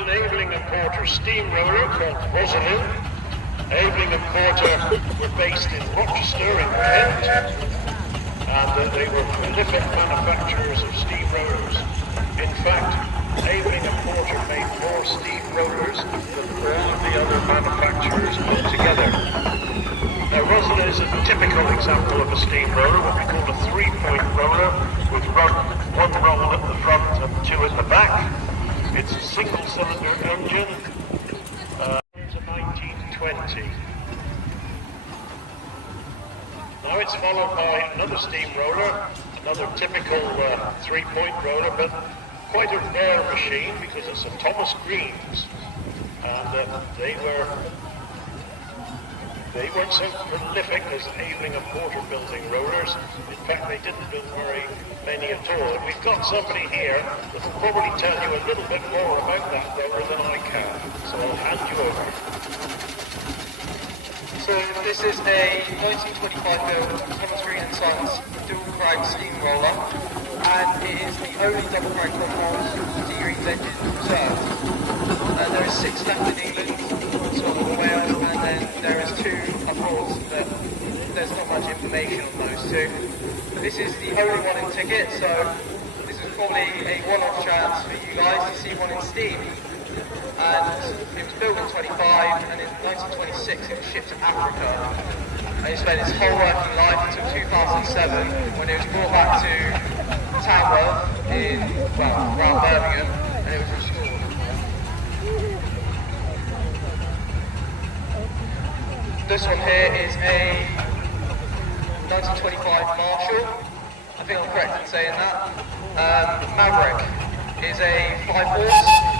an Aveling and Porter steamroller called Rosalind. Aveling and Porter were based in Rochester in Kent, and they were prolific manufacturers of steamrollers. In fact, Aveling and Porter made more steamrollers than all of the other manufacturers put together. Now, Rosalind is a typical example of a steamroller, what we call a three-point roller, with one roll at the front and two at the back. It's a single-cylinder engine, to 1920. Now it's followed by another steamroller, another typical three-point roller, but quite a rare machine because it's a Thomas Green's, and they weren't so prolific as Aveling and Porter building rollers. In fact, they didn't build very many at all. And we've got somebody here that will probably tell you a little bit more about that roller than I can. So I'll hand you over. So this is a 1925 built Thomas Green & Sons dual crank steamroller, and it is the only double crank one-horse T-Green's engine reserved. There is 6 left in England, sort of Wales, and then there is 2 abroad that there's not much information on those 2. But this is the only one in ticket, so this is probably a one-off chance for you guys to see one in steam. And it was built in 25, and in 1926 it was shipped to Africa. And it spent its whole working life until 2007, when it was brought back to Tamworth around Birmingham, and it was restored. This one here is a 1925 Marshall. I think I'm correct in saying that. Maverick is a 5-horse.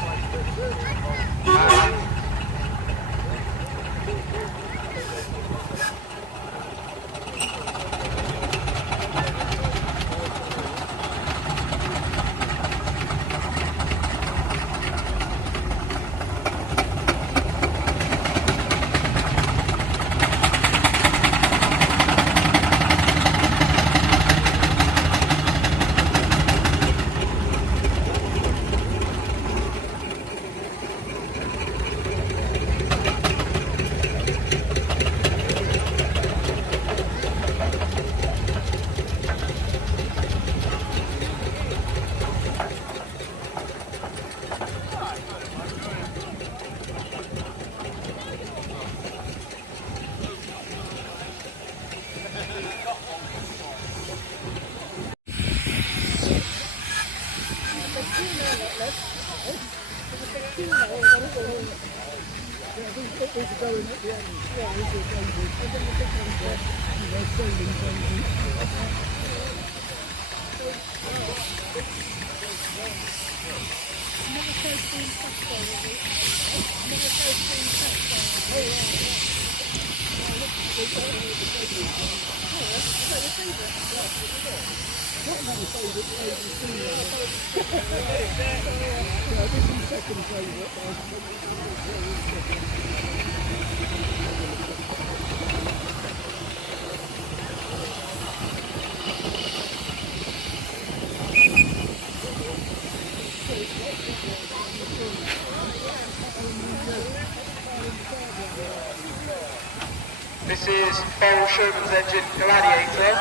This is Beryl Sherman's engine Gladiator,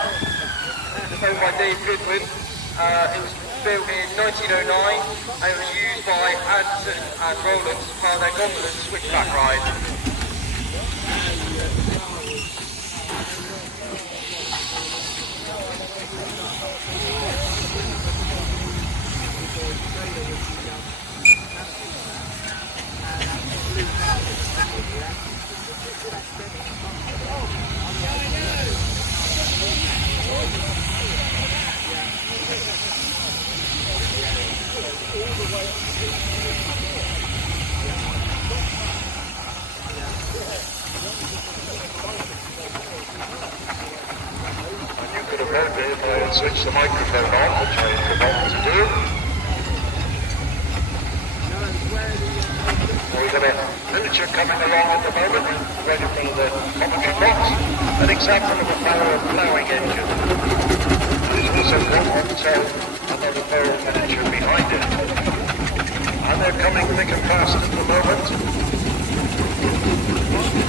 owned by Dave Goodwin. It was built in 1909 and it was used by Anderson and Rowland as part of their Gondolin switchback ride. Switch the microphone on, which I forgot to do. We've got a miniature coming along at the moment, right in front of the commentary box, an example of a power ploughing engine. There's also one on tail, another barrel miniature behind it. And they're coming thick and fast at the moment.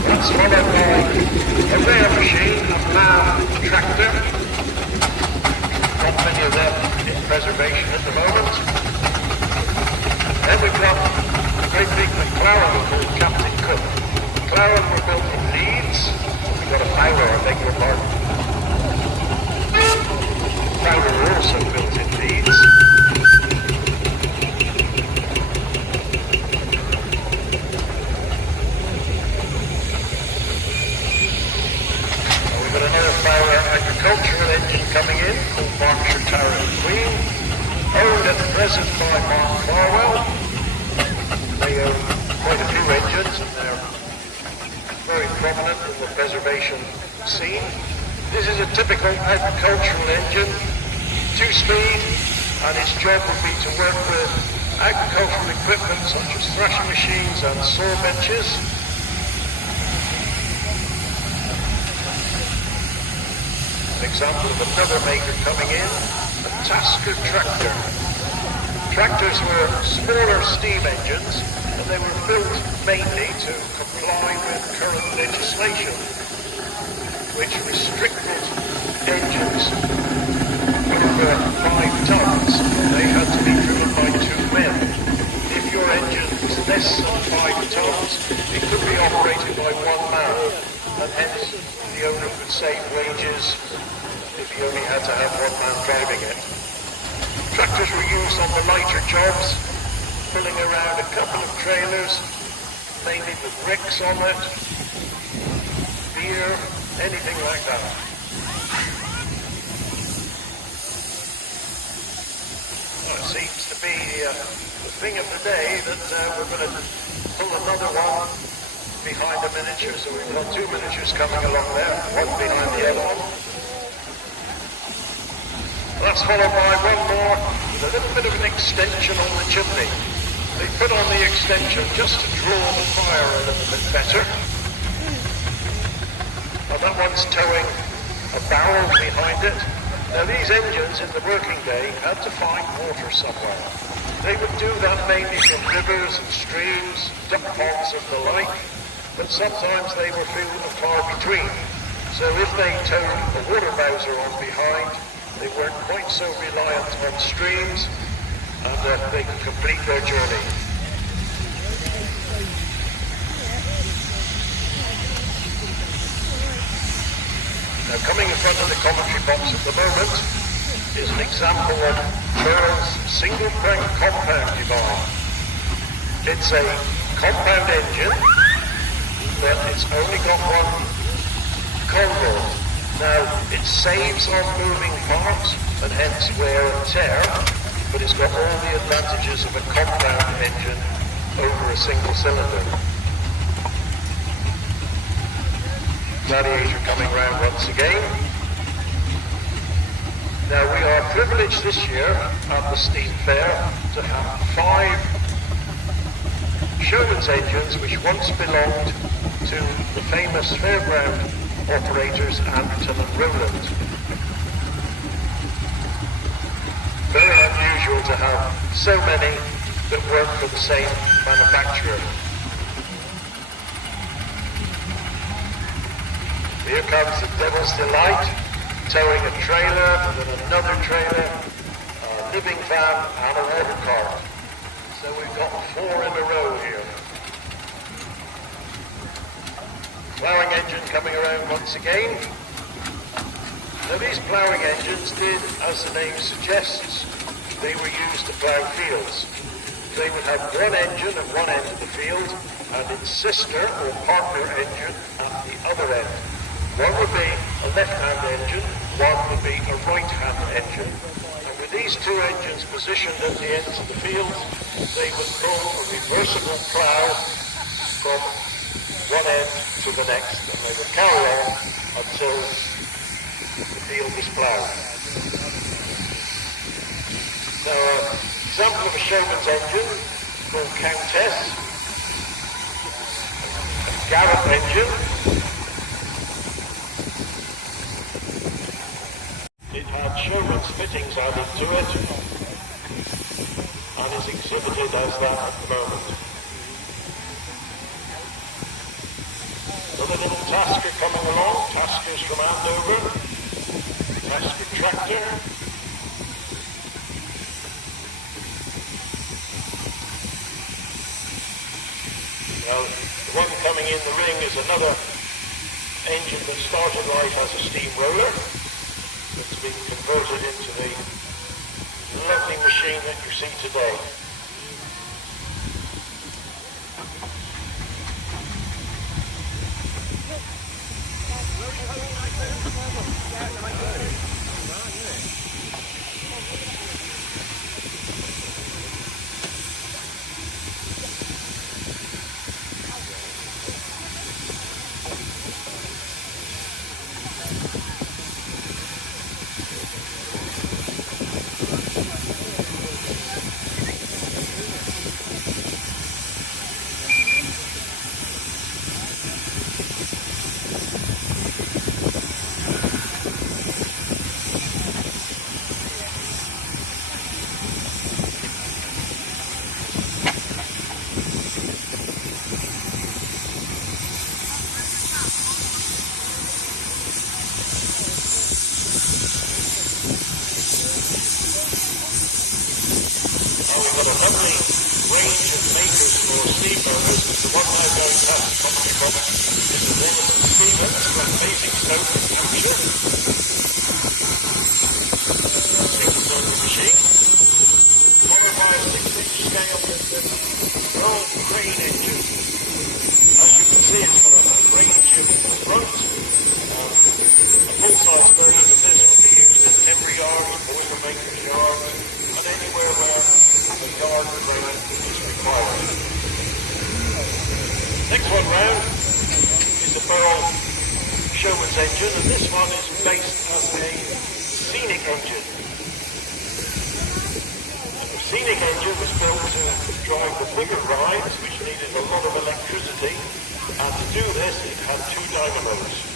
That's followed by a rare machine, a man tractor. Not many of them in preservation at the moment. Then we've got a great big McLaren called Captain Cook. McLaren were built in Leeds. We've got a Fowler, I beg your pardon. Fowler were also built in Leeds. We've got another Fowler agricultural engine coming in called Berkshire Tower and Queen, owned at present by Mark Farwell. They own quite a few engines and they're very prominent in the preservation scene. This is a typical agricultural engine, 2-speed, and its job would be to work with agricultural equipment such as thrashing machines and saw benches. An example of another maker coming in, a Tasker tractor. Tractors were smaller steam engines, and they were built mainly to comply with current legislation, which restricted engines over 5 tons. They had to be driven by 2 men. If your engine was less than 5 tons, it could be operated by 1 man, and hence the owner could save wages if he only had to have 1 man driving it. Tractors were used on the lighter jobs, pulling around a couple of trailers, mainly with bricks on it, beer, anything like that. Well, it seems to be the thing of the day that we're going to pull another one behind the miniature. So we've got 2 miniatures coming along there, one behind the other one. That's followed by one more with a little bit of an extension on the chimney. They put on the extension just to draw the fire a little bit better. Now that one's towing a barrel behind it. Now these engines in the working day had to find water somewhere. They would do that mainly from rivers and streams, duck ponds and the like, but sometimes they were few and far between. So if they towed a water bowser on behind, they weren't quite so reliant on streams, and they could complete their journey. Now coming in front of the commentary box at the moment is an example of Merle's single crank compound divide. It's a compound engine, but it's only got one conroll. Now, it saves on moving parts and hence wear and tear, but it's got all the advantages of a compound engine over a single cylinder. Gladiator coming round once again. Now, we are privileged this year at the Steam Fair to have 5 Showman's engines which once belonged to the famous fairground operators Anderton and Rowland. Very unusual to have so many that work for the same manufacturer. Here comes the Devil's Delight, towing a trailer, and then another trailer, a living van and a water cart. So we've got 4 in a row here. Ploughing engine coming around once again. Now these ploughing engines did, as the name suggests, they were used to plough fields. They would have one engine at one end of the field and its sister or partner engine at the other end. One would be a left-hand engine, one would be a right-hand engine. And with these 2 engines positioned at the ends of the field, they would pull a reversible plough from one end to the next, and they would carry on until the field is ploughed. Now, an example of a Showman's engine called Countess, a Garrett engine. It had Showman's fittings added to it, and is exhibited as that at the moment. Another little Tasker coming along, Taskers from Andover, Tasker tractor. Now, the one coming in the ring is another engine that started life as a steamroller, that's been converted into the lovely machine that you see today. We've got a lovely range of makers for steamrollers. The one I'm going to have probably from is the one of the Siemens from Basingstoke in Hampshire. Single-cylinder machine. Followed by a 6-inch scale roll crane engine. As you can see, it's got a range in the front. A full-size version of this would be used in timber yards, boilermakers' yards, and anywhere where the yard crane is required. Next one round is the Burrell Showman's engine, and this one is based as a scenic engine. And the scenic engine was built to drive the bigger rides, which needed a lot of electricity, and to do this it had 2 dynamos.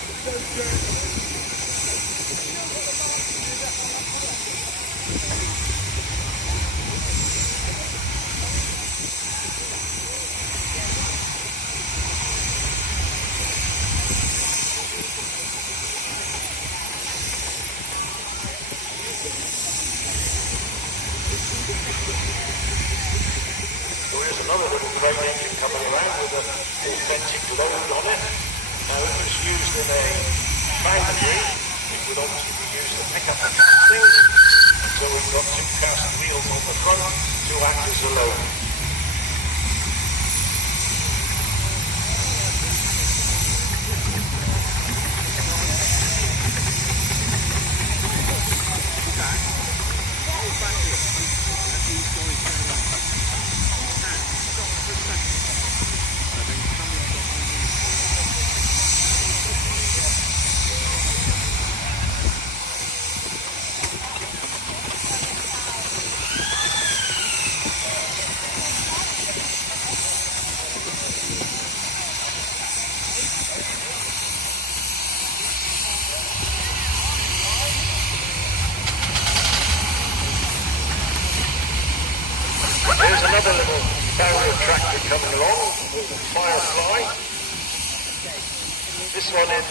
Another little crane engine coming around with an authentic load on it. Now it was used in a foundry. It would obviously be used to pick up the castings. So we've got 2 cast wheels on the front to act as a load. There's another little barrier tractor coming along with the Firefly. This one in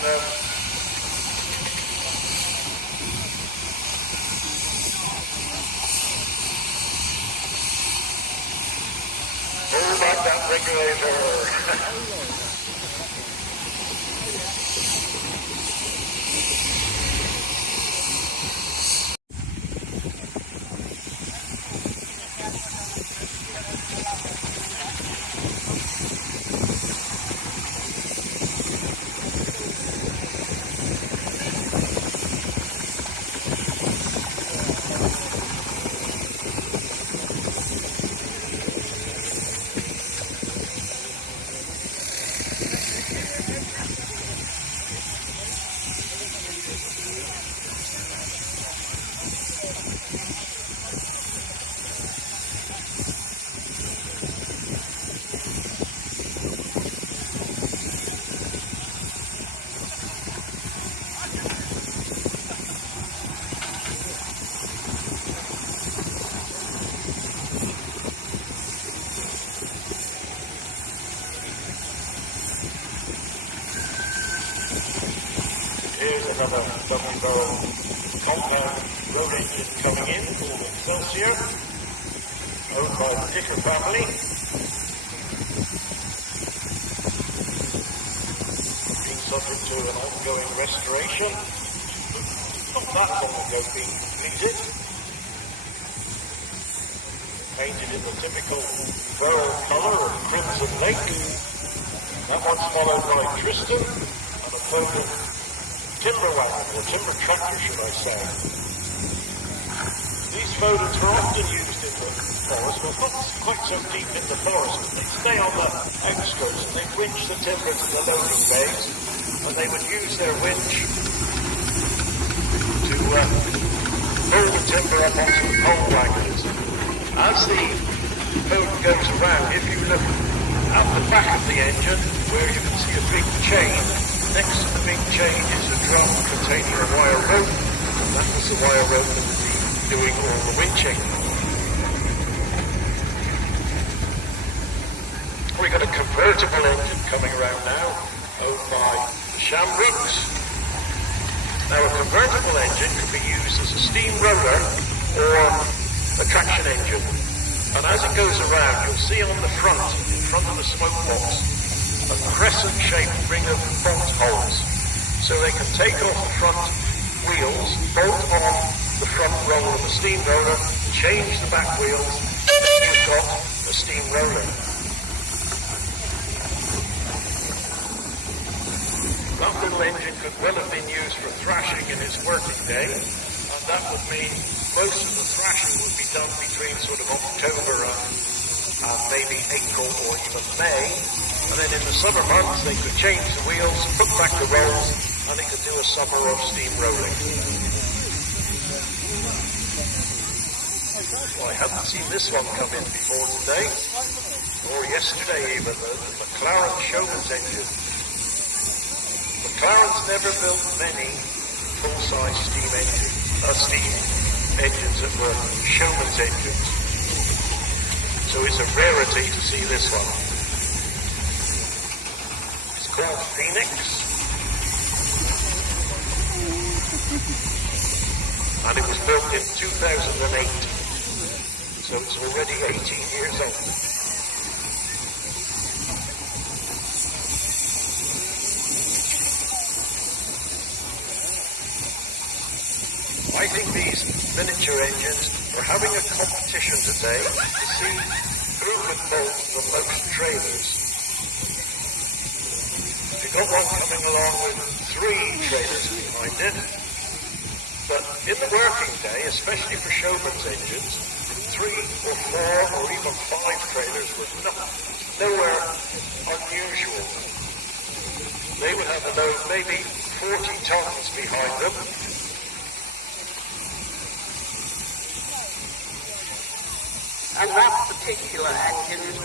hold back that regulator. another W-barrel compound road engine coming in called Excelsior, owned by the Dicker family. Being subject to an ongoing restoration. Not that long ago being completed. Painted in the typical barrel colour of Crimson Lake. That one's followed by Tristan and a Foden timber wagon, or timber tractor should I say. These Fodens are often used in the forest, but not quite so deep in the forest. They stay on the outskirts and they winch the timber to the loading bays, and they would use their winch to pull the timber up onto the coal wagons. As the Foden goes around, if you look at the back of the engine, where you can see a big chain, next to the big chain is a drum containing a wire rope, and that was the wire rope that would be doing all the winching. We've got a convertible engine coming around now, owned by the Shamrocks. Now a convertible engine can be used as a steam roller or a traction engine. And as it goes around, you'll see on the front, in front of the smoke box, a crescent-shaped ring of bolt holes. So they can take off the front wheels, bolt on the front roll of the steam roller, change the back wheels, and you've got a steam roller. That little engine could well have been used for thrashing in its working day, and that would mean most of the thrashing would be done between sort of October and maybe April or even May. And then in the summer months they could change the wheels, put back the rolls, and it could do a summer of steam rolling. Well, I hadn't seen this one come in before today, or yesterday even, the McLaren Showman's engine. McLaren's never built many full-size steam engines that were Showman's engines. So it's a rarity to see this one. It's called Phoenix. And it was built in 2008. So it's already 18 years old. I think these miniature engines are having a competition today to see who can bolt the most trailers. We've got one coming along with 3 trailers behind it, but in the working day, especially for Showman's engines, 3 or 4 or even 5 trailers was nowhere unusual. They would have a load maybe 40 tons behind them. And that particular engine is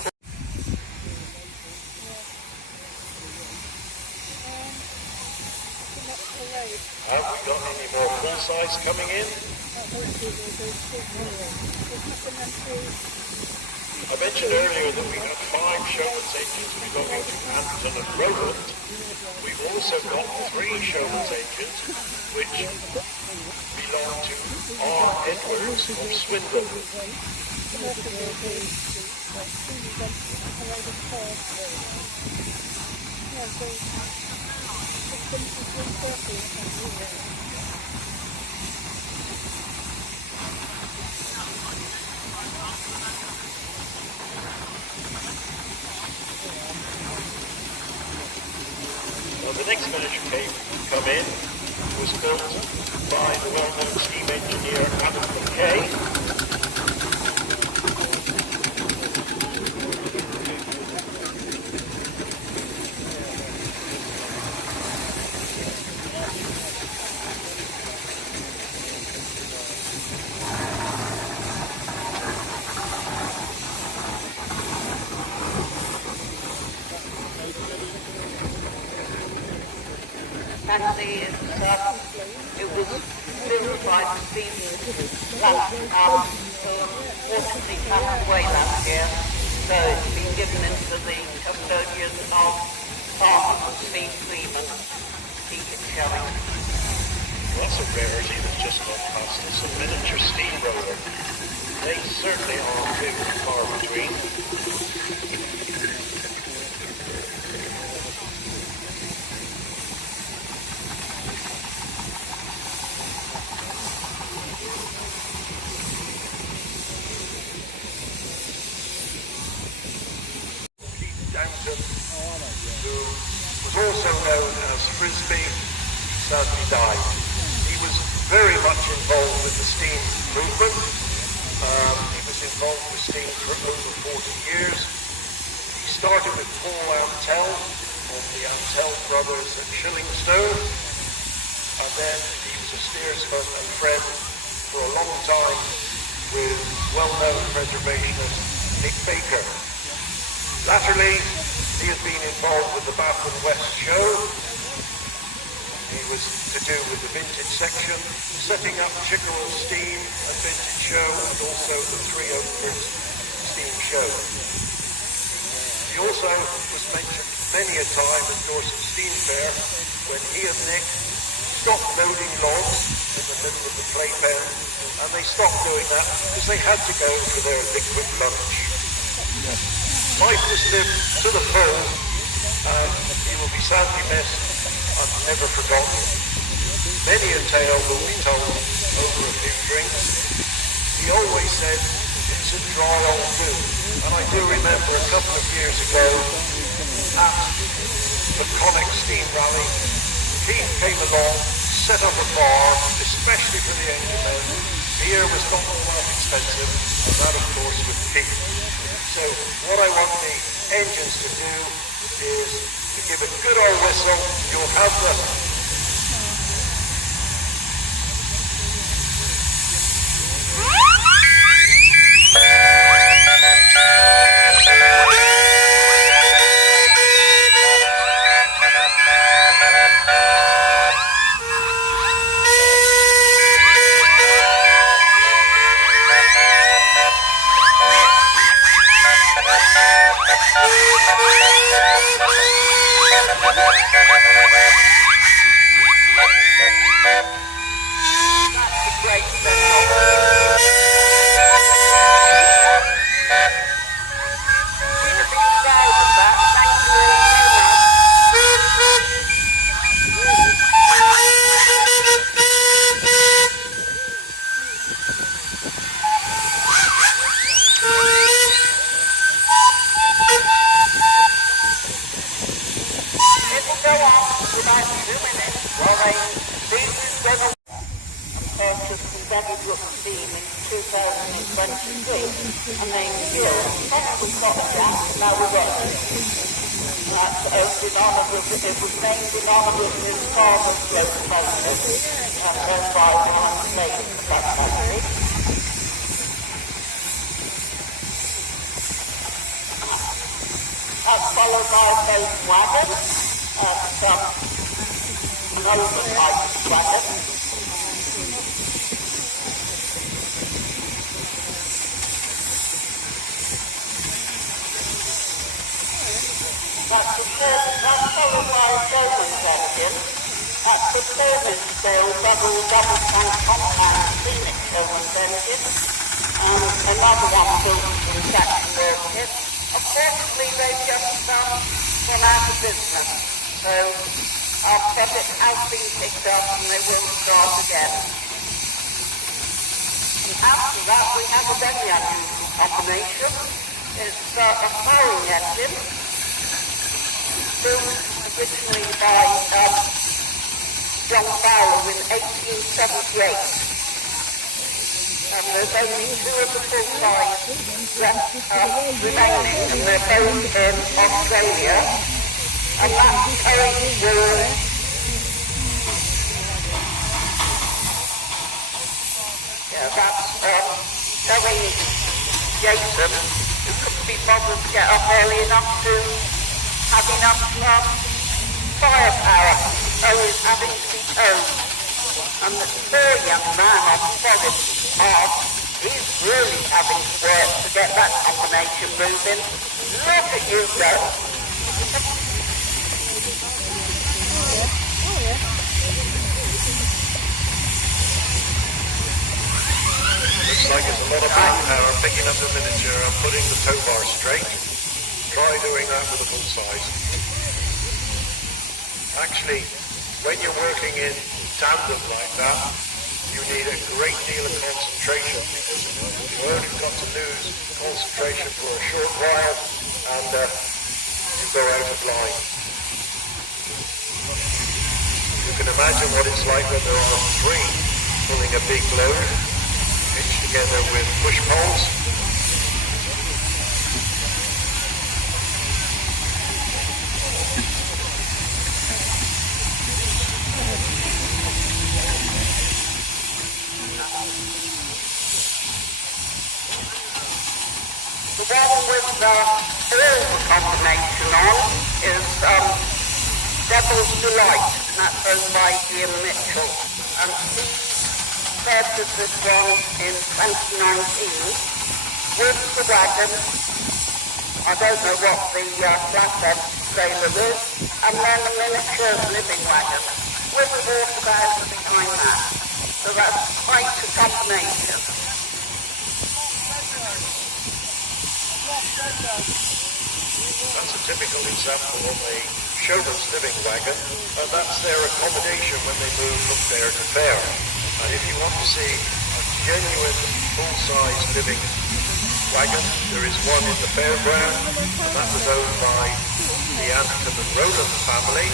Have we got any more full size coming in? I mentioned earlier that we have 5 Showman's engines belonging to Hampton and Rowland. We've also got 3 Showman's engines which belong to R. Edwards of Swindon. Well, the next miniature cave to come in was built by the well-known steam engineer Adam McKay. Actually, it was built by the steam plant, so unfortunately passed away last year. So it's been given into the custodian of Department of Steam Freeman to keep it going. a rarity that's just gone past us, a miniature steamroller. They certainly are few and far between. Who was also known as Frisbee, sadly died. He was very much involved with the steam movement. He was involved with steam for over 40 years. He started with Paul Amtel of the Amtel brothers at Shillingstone, and then he was a steersman and friend for a long time with well-known preservationist Nick Baker. Latterly, he has been involved with the Bath and West show. He was to do with the vintage section, setting up Chickerell Steam and Vintage Show, and also the Three Oakfords Steam Show. He also was mentioned many a time at Dorset Steam Fair when he and Nick stopped loading logs in the middle of the playpen, and they stopped doing that because they had to go for their liquid lunch. Life was lived to the full, and he will be sadly missed and never forgotten. Many a tale will be told over a few drinks. He always said, it's a dry old do. And I do remember a couple of years ago at the Conic Steam Rally, Keith came along, set up a bar, especially for the engine men. Beer was not all that expensive, and that of course with Keith. So what I want the engines to do is to give a good old whistle. You'll have the followed by a base wagon, an older type of wagon. That's followed by a Bowman's engine. That's the turbine steel double tank compound Phoenix Bowman's engine. Another one built from Saxon World Kit. Unfortunately, they've just gone out of business. So our project has been picked up and they will start again. And after that, we have a very unusual combination. It's a firing engine built originally by John Fowler in 1878. And there's only two of the full size remaining, and they're both in Australia. And that's carrying through that's Terry Jason, who couldn't be bothered to get up early enough to have enough firepower, so he's having to be towed. And the poor young man on the solid path, he's really having to work to get that combination moving. Look at you go. looks like there's a lot of manpower picking up the miniature and putting the tow bar straight. Try doing that with a full size. Actually, when you're working in tandem like that, you need a great deal of concentration because you've only got to lose concentration for a short while and you go out of line. You can imagine what it's like when there are three pulling a big load, hitched together with push poles. The one with all the combination on is Devil's Delight, and that's owned by Ian Mitchell. And he purchased this one in 2019 with the wagon. I don't know what the flatbed trailer is, and then a miniature living wagon with a water bowser behind that. So that's quite a combination. That's a typical example of a showman's living wagon, and that's their accommodation when they move from fair to fair. And if you want to see a genuine full-size living wagon, there is one in the fairground, and that was owned by the Antrim and Rowland family,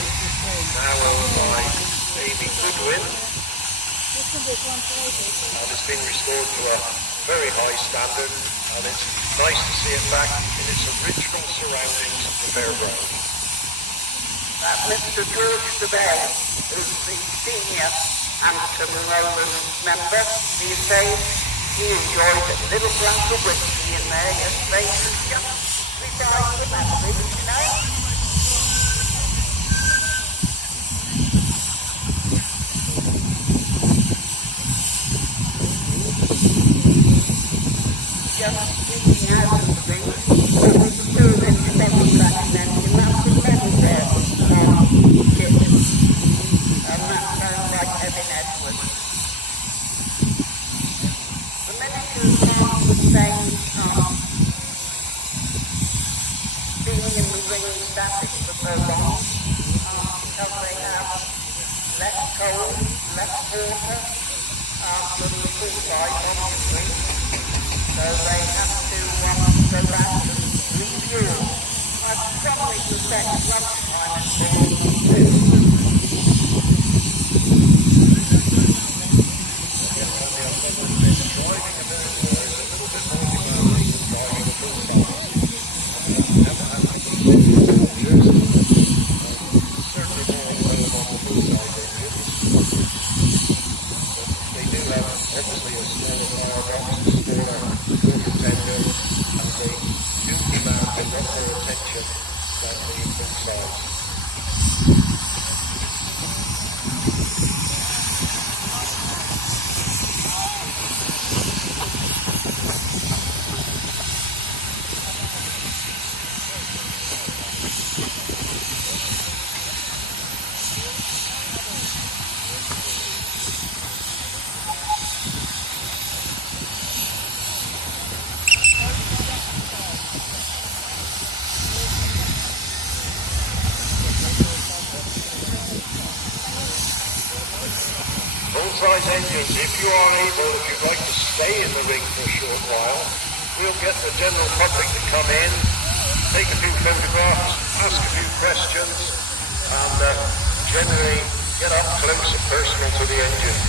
now owned by Amy Goodwin, and it's been restored to a very high standard, and it's nice to see it back in its original surroundings of the fairground. That Mr. George Torbay is the senior Antrim and Rowland member these days. He enjoyed a little glass of whiskey in there yesterday. Just retired from everything, you know. Just thinking out of the ring, it was a 2-inch double-track engine, that's the level there, kit, and that sounds like Evan Edwards. The miniatures aren't the same, being in the ring static for so long, because they have less cold, less water, than the full size, obviously. So they have to go back and refuel. I'd probably suspect lunchtime is important too. Full-size engines, if you are able, if you'd like to stay in the ring for a short while, we'll get the general public to come in, take a few photographs, ask a few questions, and generally get up close and personal to the engines.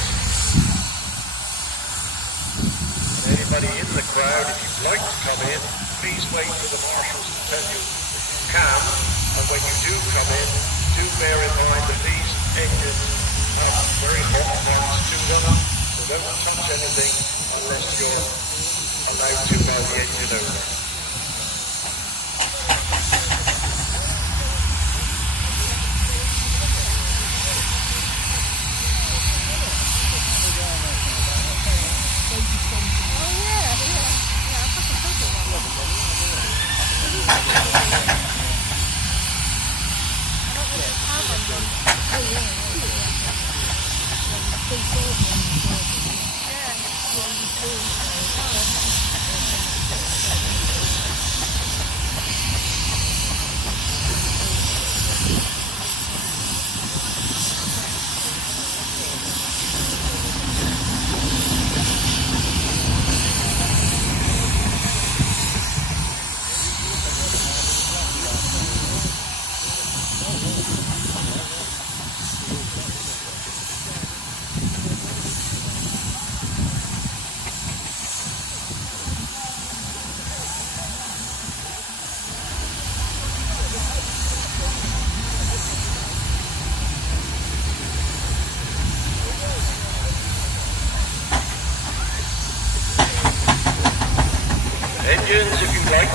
And anybody in the crowd, if you'd like to come in, please wait for the marshals to tell you that you can, and when you do come in, do bear in mind that these engines have very hot parts to them, so don't touch anything unless you're allowed to by the engine owner.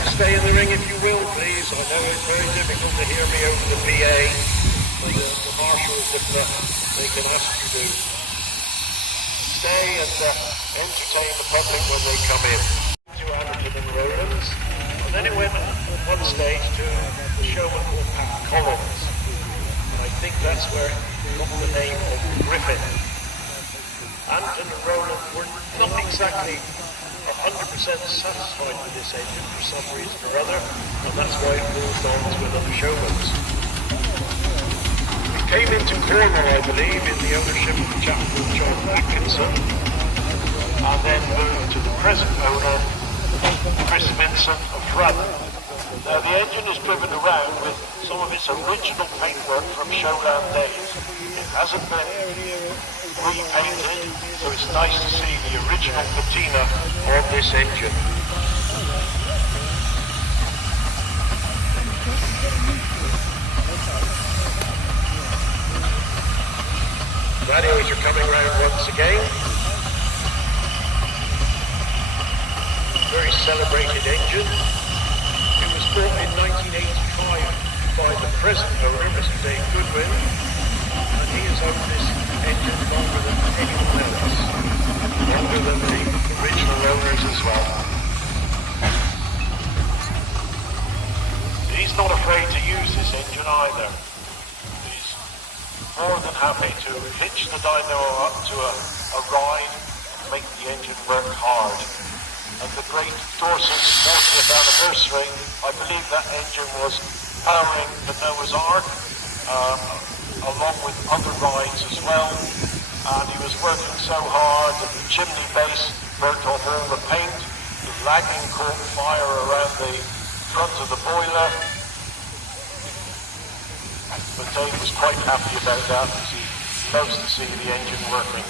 Stay in the ring if you will, please. I know it's very difficult to hear me over the PA, but the marshals, if they can ask you to stay and entertain the public when they come in. To Anderton and Rowlands, and then it went at one stage to the showman called Pat Collins, and I think that's where it got the name of Griffin. Anderton and Rowlands were not exactly 100% satisfied with this engine for some reason or other, and that's why it moved on to another showman's. It came into Cornwall, I believe, in the ownership of a chap called John Atkinson, and then moved to the present owner, Chris Vincent of Fradden. Now the engine is driven around with some of its original paintwork from Showland days. It hasn't been repainted, so it's nice to see the original patina on this engine. Radios are coming round once again. Very celebrated engine. It was bought in 1985 by the present owner, Mr. Dave Goodwin, and he has owned this engine longer than anyone else, longer than the original owners as well. He's not afraid to use this engine either. He's more than happy to hitch the dyno up to a ride and make the engine work hard. And the great Dorset's 40th anniversary, I believe that engine was powering the Noah's Ark, along with other rides as well, and he was working so hard that the chimney base burnt off all the paint, the lagging caught fire around the front of the boiler, but Dave was quite happy about that because he loves to see the engine working.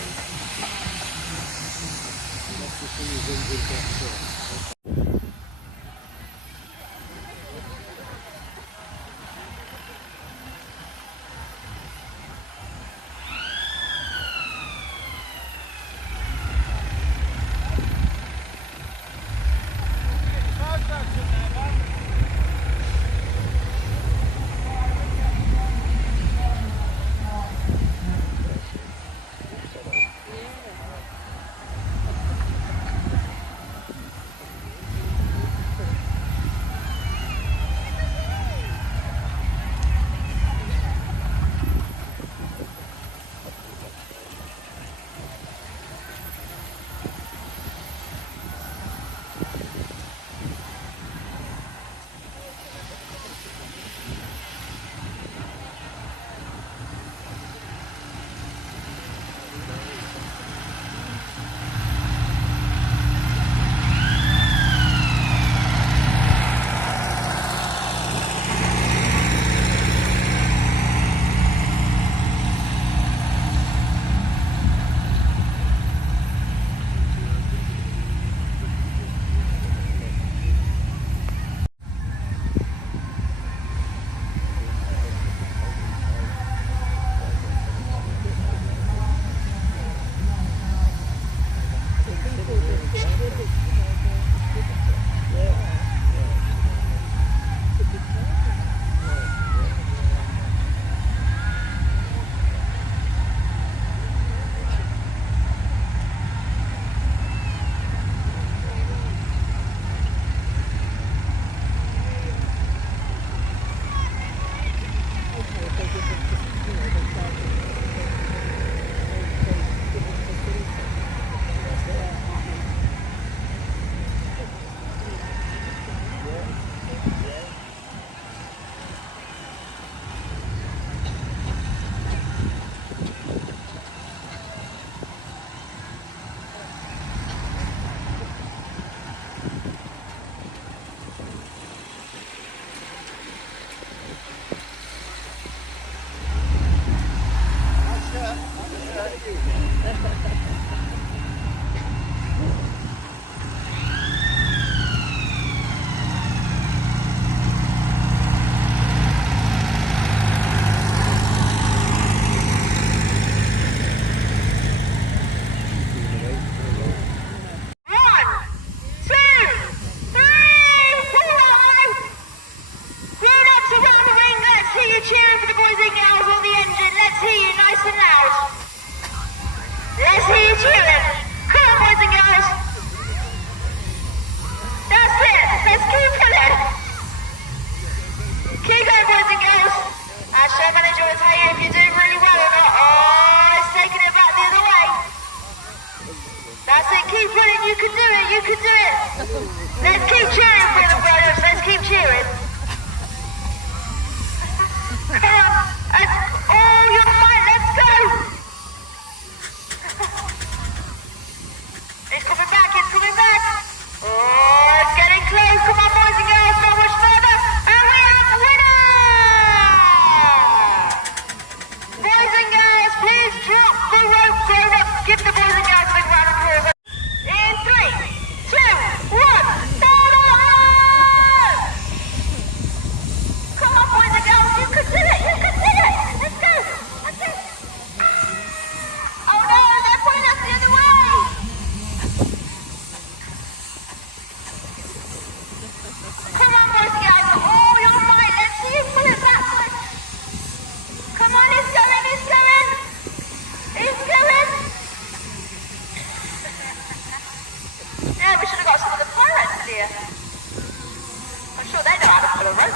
right?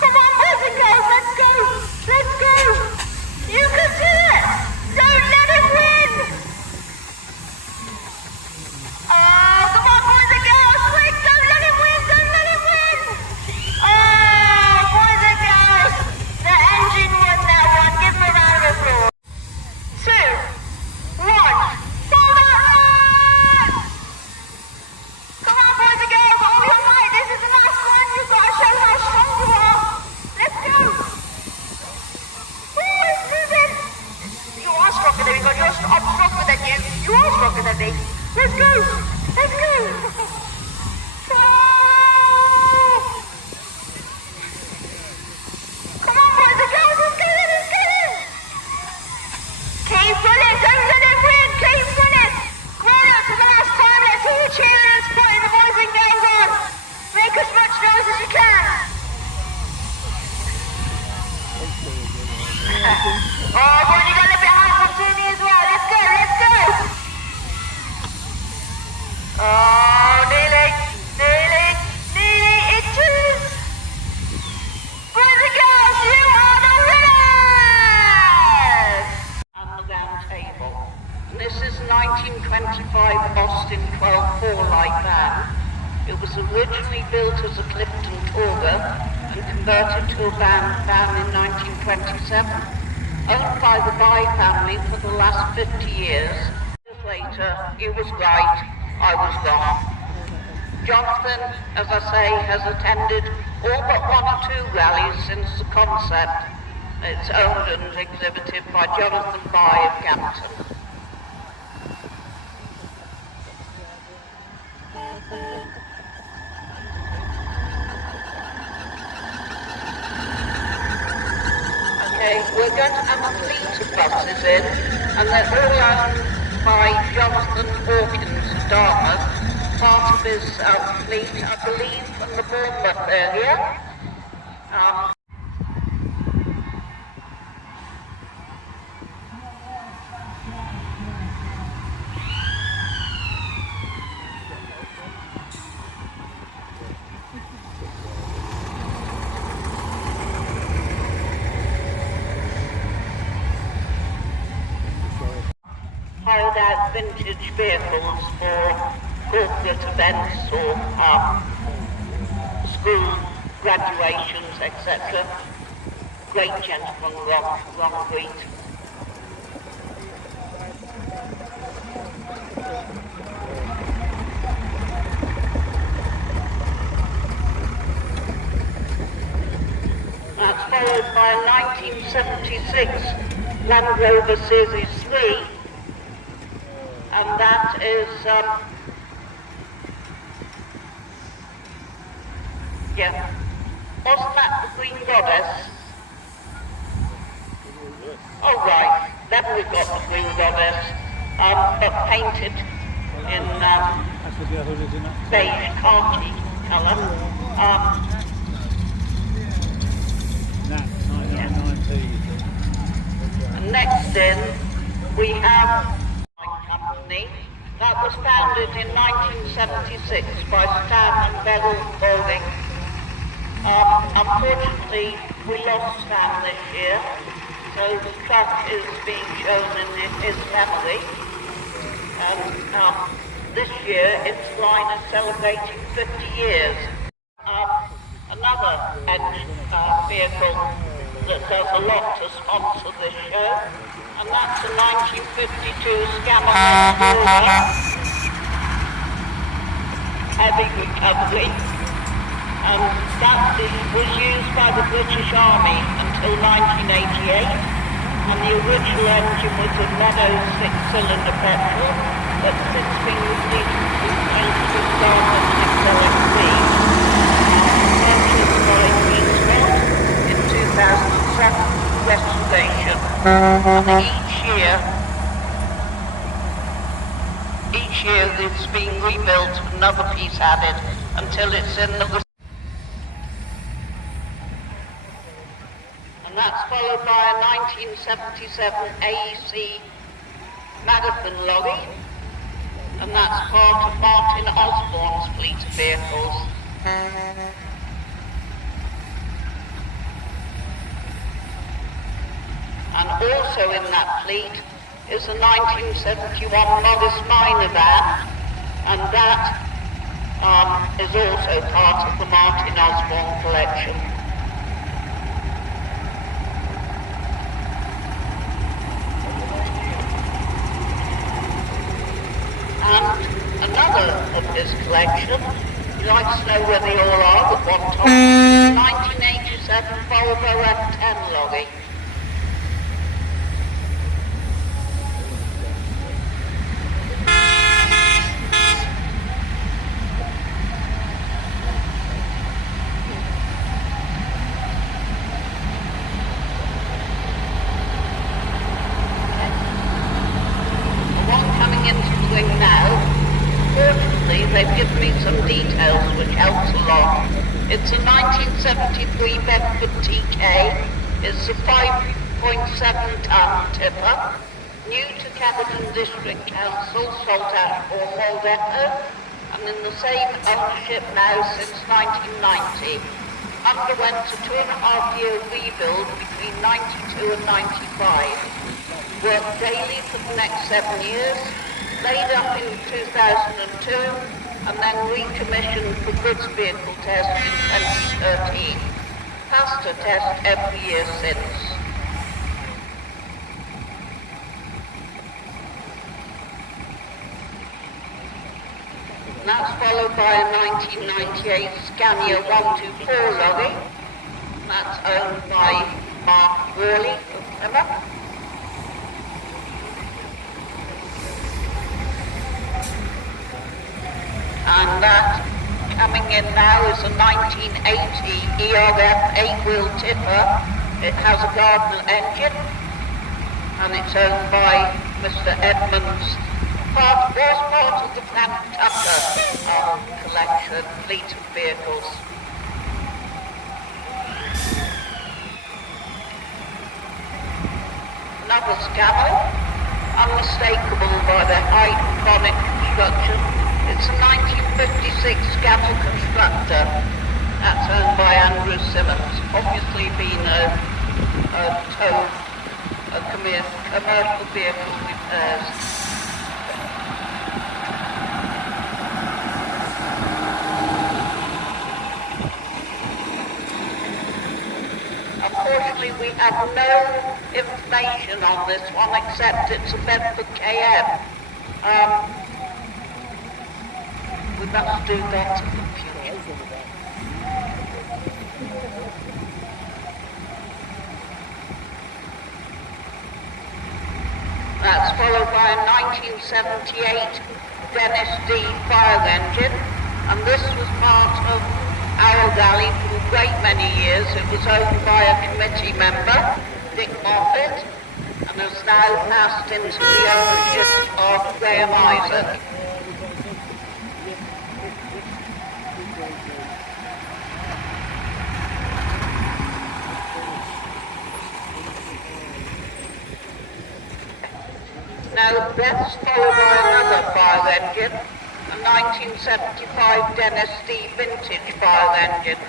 Come on, boys and girls, let's go! Let's go! You can do it! Don't let him win! Oh, come on, boys and girls, quick! Don't let him win! Don't let him win! Oh, boys and girls, the engine won that one. Give him a round of applause. 2, 1, hold that run! Come on, boys and girls, all your might. This is the last one. You've got to show how strong you are. Let's go. Woo, it's moving. You are stronger than me, God. I'm stronger than you. You are stronger than me. Let's go. Let's go. Come on, boys and girls, let's go. Let's go. Keep running. Don't let him win. Keep running. Come on, that's the last time. Let's all cheer and support the boys and girls on. Make as much noise as you can. Oh, I've already got a bit high from Tony as well. Let's go, let's go. Oh, nearly inches. Boys and girls, you are the winners. On the round table. This is 1925 Austin 12-4 light van. It was originally built as a Clifton Torbay and converted to a van in 1927. Owned by the By family for the last 50 years. Years later, he was right, I was wrong. Jonathan, as I say, has attended all but 1 or 2 rallies since the concept. It's owned and exhibited by Jonathan By of Campton. Okay, we're going to have a fleet of buses in, and they're all owned by Jonathan Hawkins of Dartmouth, part of his fleet, I believe, from the Bournemouth area. Hired out vintage vehicles for corporate events or school graduations, etc. Great gentleman, Ron Wheat. That's followed by a 1976 Land Rover Series 3. And that is, wasn't that the Green Goddess? Oh right, then we've got the Green Goddess, but painted in beige khaki colour. And next in, we have company that was founded in 1976 by Stan and Beryl Bowling. Unfortunately, we lost Stan this year, so the truck is being shown in his memory. And this year, its line is celebrating 50 years. Another vehicle that does a lot to sponsor this show, and that's a 1952 Scammer heavy recovery, and that was used by the British Army until 1988, and the original engine was a Meadows 6-cylinder petrol, but since being replaced with Dartmouth 6LXD, purchased by Greensmont in 2007. Restoration, and each year it's being rebuilt, another piece added until it's in the. And that's followed by a 1977 AEC Marathon lorry, and that's part of Martin Osborne's fleet of vehicles. Also in that fleet is a 1971 Modest Minor van, and that is also part of the Martin Osborne collection. And another of his collection, you like to know where they all are at one time, 1987 Volvo F10 lorry. They've given me some details which helps a lot. It's a 1973 Bedford TK. It's a 5.7 ton tipper. New to Caverton District Council, sold at Cornwall Depot, and in the same ownership now since 1990. Underwent a 2.5-year rebuild between 92 and 95. Worked daily for the next 7 years. Laid up in 2002 and then recommissioned for goods vehicle test in 2013. Passed a test every year since. And that's followed by a 1998 Scania 124 lorry. That's owned by Mark Worley of Plymouth. And that coming in now is a 1980 ERF 8-wheel tipper. It has a Gardner engine and it's owned by Mr. Edmonds. Was part of the Frank Tucker collection fleet of vehicles. Another Scamo, unmistakable by their iconic construction. It's a 1956 Scamo Constructor. That's owned by Andrew Simmons. Obviously been a commercial vehicle repairs. Unfortunately, we have no information on this one except it's a Bedford KM. We must do that in the future. That's followed by a 1978 Dennis D fire engine, and this was part of our Valley for a great many years. It was owned by a committee member, Dick Moffat, and has now passed into the ownership of Graham Isaac. Now, that's followed by another fire engine, a 1975 Dennis D vintage fire engine.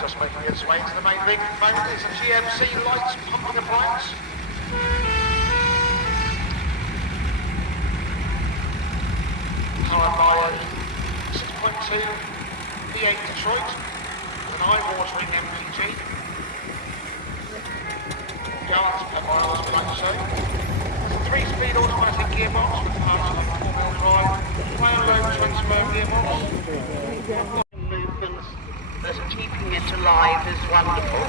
Just making its way into the main rig at the moment. It's a GMC lights pumping appliance. Powered by a 6.2 V8 Detroit with an eye-watering MPG. Gallons per mile, as we like to say. It's a 3-speed automatic gearbox with parts of 4-wheel drive, high and low twin-spur gearbox. But keeping it alive is wonderful.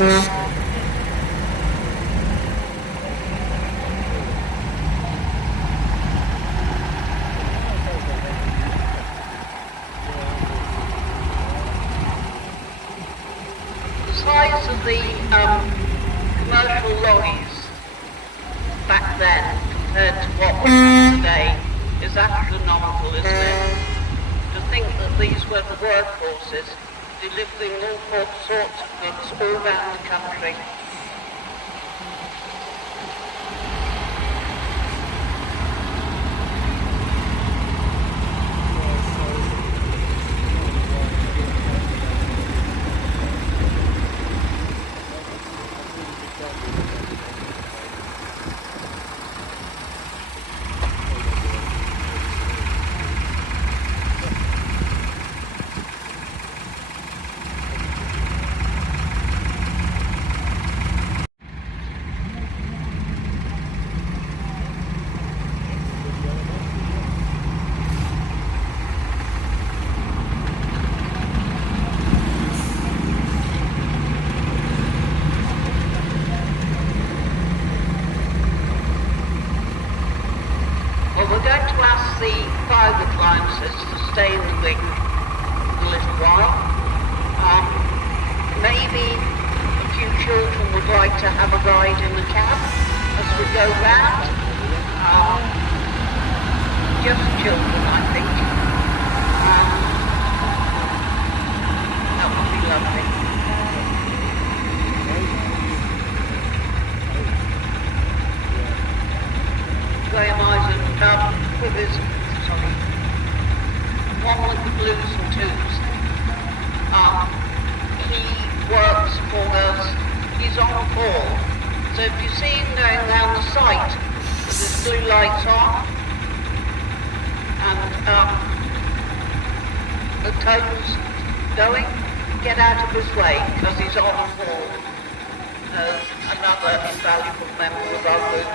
The size of the commercial lorries back then compared to what we have today is astronomical, isn't it? To think that these were the workhorses delivering all sorts of goods all around the country. We're going to ask the private appliances to stay in the wing a little while. Maybe a few children would like to have a ride in the cab as we go round. Just children, I think. That would be lovely. Graham Eisen, with his, one with the blues and twos. He works for us, he's on call. So if you see him going round the site with his blue lights on, and the tones going, get out of his way, because he's on call. Another invaluable member of our group.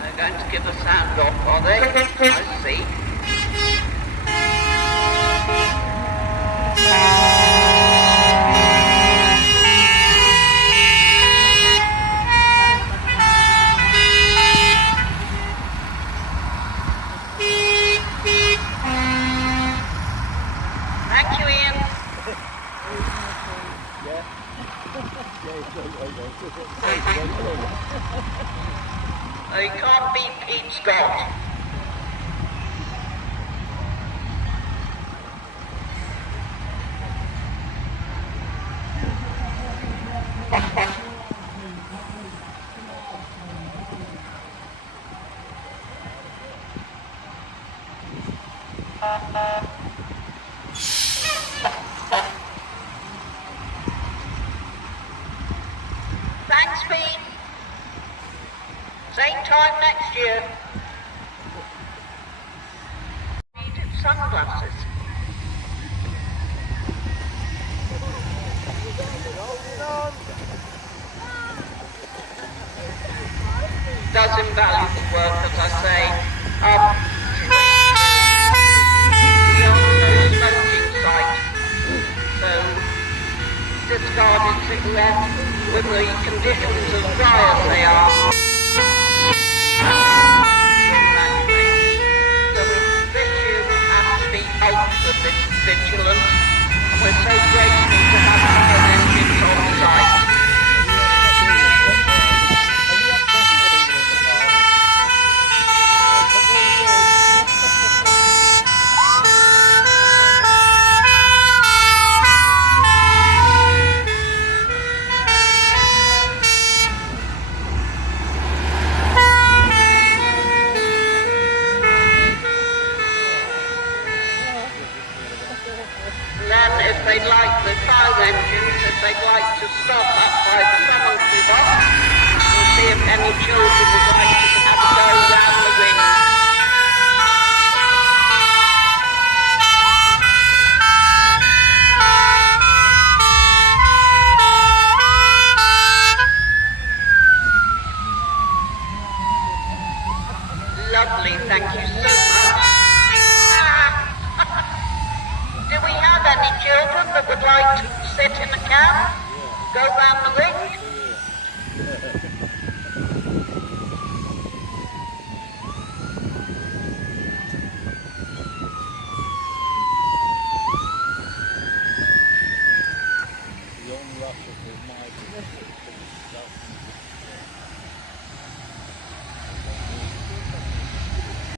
They're going to give a sound off, are they? I see. Thank you, Ian. You can't beat Pete Scott. Thanks, Pete. Same time next year. Needed sunglasses. Does invaluable work, as I say. We are no smoking site, so discarded cigarettes with the conditions as dry as they are. So this year we have to be ultra vigilant, and we're so grateful to have our engines on site. And then if they'd like the fire engines, if they'd like children would like to have a go round the ring. Lovely, thank you so much. Do we have any children that would like to sit in the cab, go round the ring?